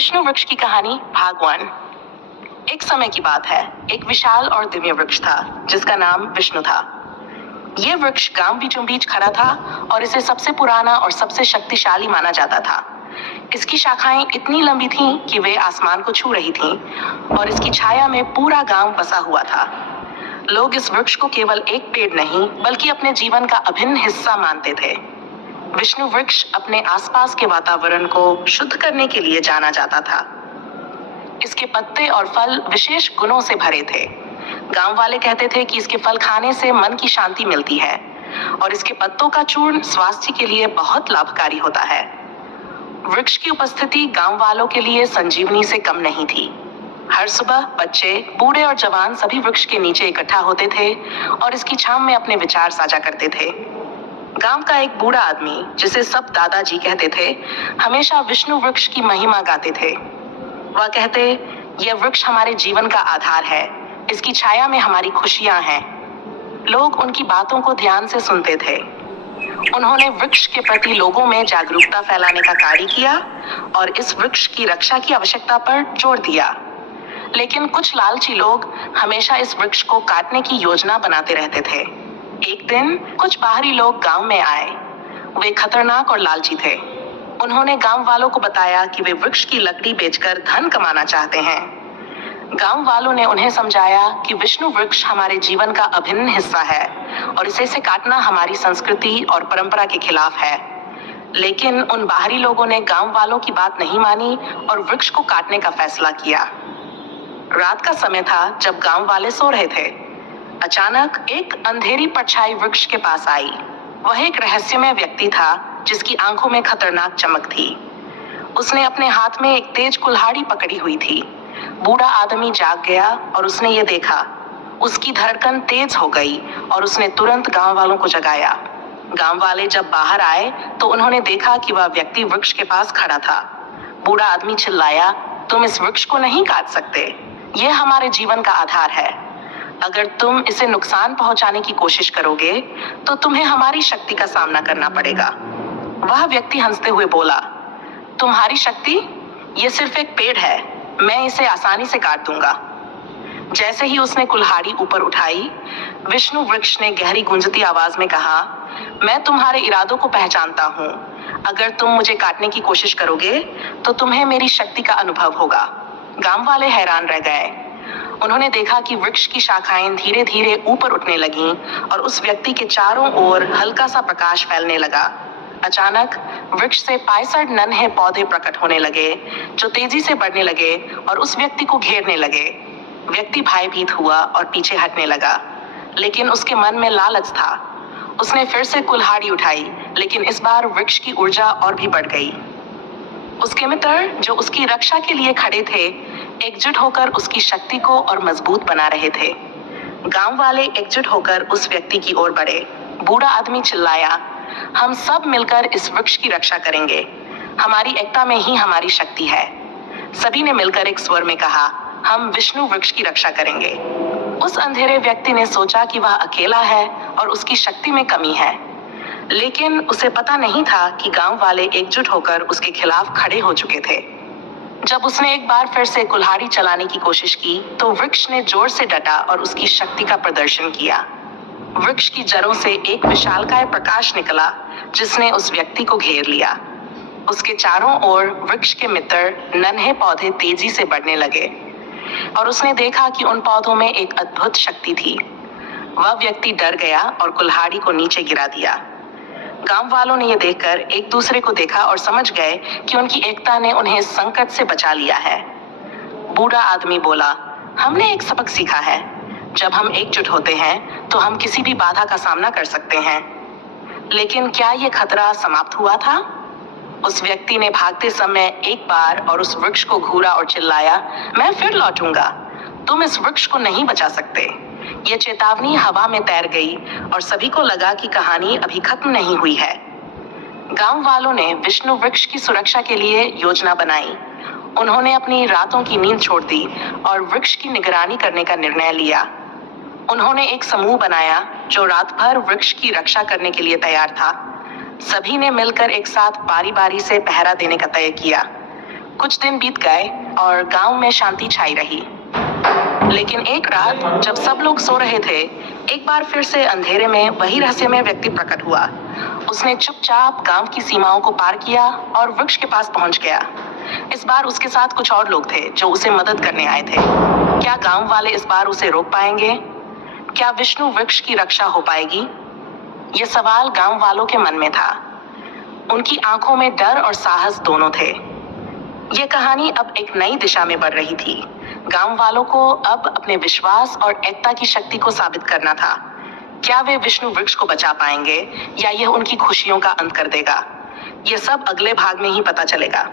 विष्णु वृक्ष की कहानी भाग 1। एक समय की बात है, एक विशाल और दिव्य वृक्ष था जिसका नाम विष्णु था। यह वृक्ष गांव बीचों बीच खड़ा था और इसे सबसे पुराना और सबसे शक्तिशाली माना जाता था। इसकी शाखाएं इतनी लंबी थीं कि वे आसमान को छू रही थीं और इसकी छाया में पूरा गांव बसा हुआ था। लोग इस वृक्ष को केवल एक पेड़ नहीं बल्कि अपने जीवन का अभिन्न हिस्सा मानते थे। विष्णु वृक्ष अपने आसपास के वातावरण को शुद्ध करने के लिए जाना जाता था। इसके पत्ते और फल विशेष गुणों से भरे थे। गांव वाले कहते थे कि इसके फल खाने से मन की शांति मिलती है और इसके पत्तों का चूर्ण स्वास्थ्य के लिए बहुत लाभकारी होता है। वृक्ष की उपस्थिति गांव वालों के लिए संजीवनी से कम नहीं थी। हर सुबह बच्चे, बूढ़े और जवान सभी वृक्ष के नीचे इकट्ठा होते थे और इसकी छांव में अपने विचार साझा करते थे। गांव का एक बूढ़ा आदमी, जिसे सब दादाजी कहते थे, हमेशा विष्णु वृक्ष की महिमा गाते थे। वह कहते, यह वृक्ष हमारे जीवन का आधार है, इसकी छाया में हमारी खुशियां हैं। लोग उनकी बातों को ध्यान से सुनते थे। उन्होंने वृक्ष के प्रति लोगों में जागरूकता फैलाने का कार्य किया और इस वृक्ष की रक्षा की आवश्यकता पर जोर दिया। लेकिन कुछ लालची लोग हमेशा इस वृक्ष को काटने की योजना बनाते रहते थे। एक दिन कुछ बाहरी लोग गांव में आए। वे खतरनाक और लालची थे। उन्होंने गांव वालों को बताया कि वे वृक्ष की लकड़ी बेचकर धन कमाना चाहते हैं। गांव वालों ने उन्हें समझाया कि विष्णु वृक्ष हमारे जीवन का अभिन्न हिस्सा है और इसे काटना हमारी संस्कृति और परंपरा के खिलाफ है। लेकिन उन बाहरी लोगों ने गांव वालों की बात नहीं मानी और वृक्ष को काटने का फैसला किया। रात का समय था जब गांव वाले सो रहे थे। अचानक एक अंधेरी परछाई वृक्ष के पास आई। वह एक रहस्यमय व्यक्ति था जिसकी आंखों में खतरनाक चमक थी। उसने अपने हाथ में एक तेज कुल्हाड़ी पकड़ी हुई थी। बूढ़ा आदमी जाग गया और उसने ये देखा। उसकी धड़कन तेज हो गई और उसने तुरंत गांव वालों को जगाया। गांव वाले जब बाहर आए तो उन्होंने देखा कि वह व्यक्ति वृक्ष के पास खड़ा था। बूढ़ा आदमी चिल्लाया, तुम इस वृक्ष को नहीं काट सकते, यह हमारे जीवन का आधार है। अगर तुम इसे नुकसान पहुंचाने की कोशिश करोगे तो तुम्हें हमारी शक्ति का सामना करना पड़ेगा। वह व्यक्ति हंसते हुए बोला, तुम्हारी शक्ति? ये सिर्फ एक पेड़ है, मैं इसे आसानी से काट दूंगा। जैसे ही उसने कुल्हाड़ी ऊपर उठाई, विष्णु वृक्ष ने गहरी गूंजती आवाज में कहा, मैं तुम्हारे इरादों को पहचानता हूँ। अगर तुम मुझे काटने की कोशिश करोगे तो तुम्हें मेरी शक्ति का अनुभव होगा। गांव वाले हैरान रह गए। उन्होंने देखा कि वृक्ष की शाखाएं धीरे धीरे ऊपर उठने लगीं और उस व्यक्ति के चारों ओर हल्का सा प्रकाश फैलने लगा। अचानक वृक्ष से 65 नन्हे पौधे प्रकट होने लगे जो तेजी से बढ़ने लगे और उस व्यक्ति को घेरने लगे। व्यक्ति भयभीत हुआ और पीछे हटने लगा, लेकिन उसके मन में लालच था। उसने फिर से कुल्हाड़ी उठाई, लेकिन इस बार वृक्ष की ऊर्जा और भी बढ़ गई। उसके मित्र, जो उसकी रक्षा के लिए खड़े थे, एकजुट होकर उसकी शक्ति को और मजबूत बना रहे थे। गांव वाले एकजुट होकर उस व्यक्ति की ओर बढ़े। बूढ़ा आदमी चिल्लाया, हम सब मिलकर इस वृक्ष की रक्षा करेंगे, हमारी एकता में ही हमारी शक्ति है। सभी ने मिलकर एक स्वर में कहा, हम विष्णु वृक्ष की रक्षा करेंगे। उस अंधेरे व्यक्ति ने सोचा कि वह अकेला है और उसकी शक्ति में कमी है, लेकिन उसे पता नहीं था कि गांव वाले एकजुट होकर उसके खिलाफ खड़े हो चुके थे। जब उसने एक बार फिर से कुल्हाड़ी चलाने की कोशिश की तो वृक्ष ने जोर से डटा और उसकी शक्ति का प्रदर्शन किया। वृक्ष की जड़ों से एक विशालकाय प्रकाश निकला जिसने उस व्यक्ति को घेर लिया। उसके चारों ओर वृक्ष के मित्र नन्हे पौधे तेजी से बढ़ने लगे और उसने देखा कि उन पौधों में एक अद्भुत शक्ति थी। वह व्यक्ति डर गया और कुल्हाड़ी को नीचे गिरा दिया। गांव वालों ने यह देखकर एक दूसरे को देखा और समझ गए कि उनकी एकता ने उन्हें इस संकट से बचा लिया है। बूढ़ा आदमी बोला, हमने एक सबक सीखा है, जब हम एकजुट होते हैं तो हम किसी भी बाधा का सामना कर सकते हैं। लेकिन क्या यह खतरा समाप्त हुआ था? उस व्यक्ति ने भागते समय एक बार और उस वृक्ष को घूरा और चिल्लाया, मैं फिर लौटूंगा, तुम इस वृक्ष को नहीं बचा सकते। यह चेतावनी हवा में तैर गई और सभी को लगा कि कहानी अभी खत्म नहीं हुई है। गांव वालों ने विष्णु वृक्ष की सुरक्षा के लिए योजना बनाई। उन्होंने अपनी रातों की नींद छोड़ दी और वृक्ष की निगरानी करने का निर्णय लिया। उन्होंने एक समूह बनाया जो रात भर वृक्ष की रक्षा करने के लिए तैयार था। सभी ने मिलकर एक साथ बारी बारी से पहरा देने का तय किया। कुछ दिन बीत गए और गांव में शांति छाई रही। लेकिन एक रात जब सब लोग सो रहे थे, एक बार फिर से अंधेरे में वही रहस्यमय व्यक्ति प्रकट हुआ। उसने चुपचाप गांव की सीमाओं को पार किया और वृक्ष के पास पहुंच गया। इस बार उसके साथ कुछ और लोग थे जो उसे मदद करने आए थे। क्या गांव वाले इस बार उसे रोक पाएंगे? क्या विष्णु वृक्ष की रक्षा हो पाएगी? ये सवाल गांव वालों के मन में था। उनकी आंखों में डर और साहस दोनों थे। ये कहानी अब एक नई दिशा में बढ़ रही थी। गांव वालों को अब अपने विश्वास और एकता की शक्ति को साबित करना था। क्या वे विष्णु वृक्ष को बचा पाएंगे या यह उनकी खुशियों का अंत कर देगा? यह सब अगले भाग में ही पता चलेगा।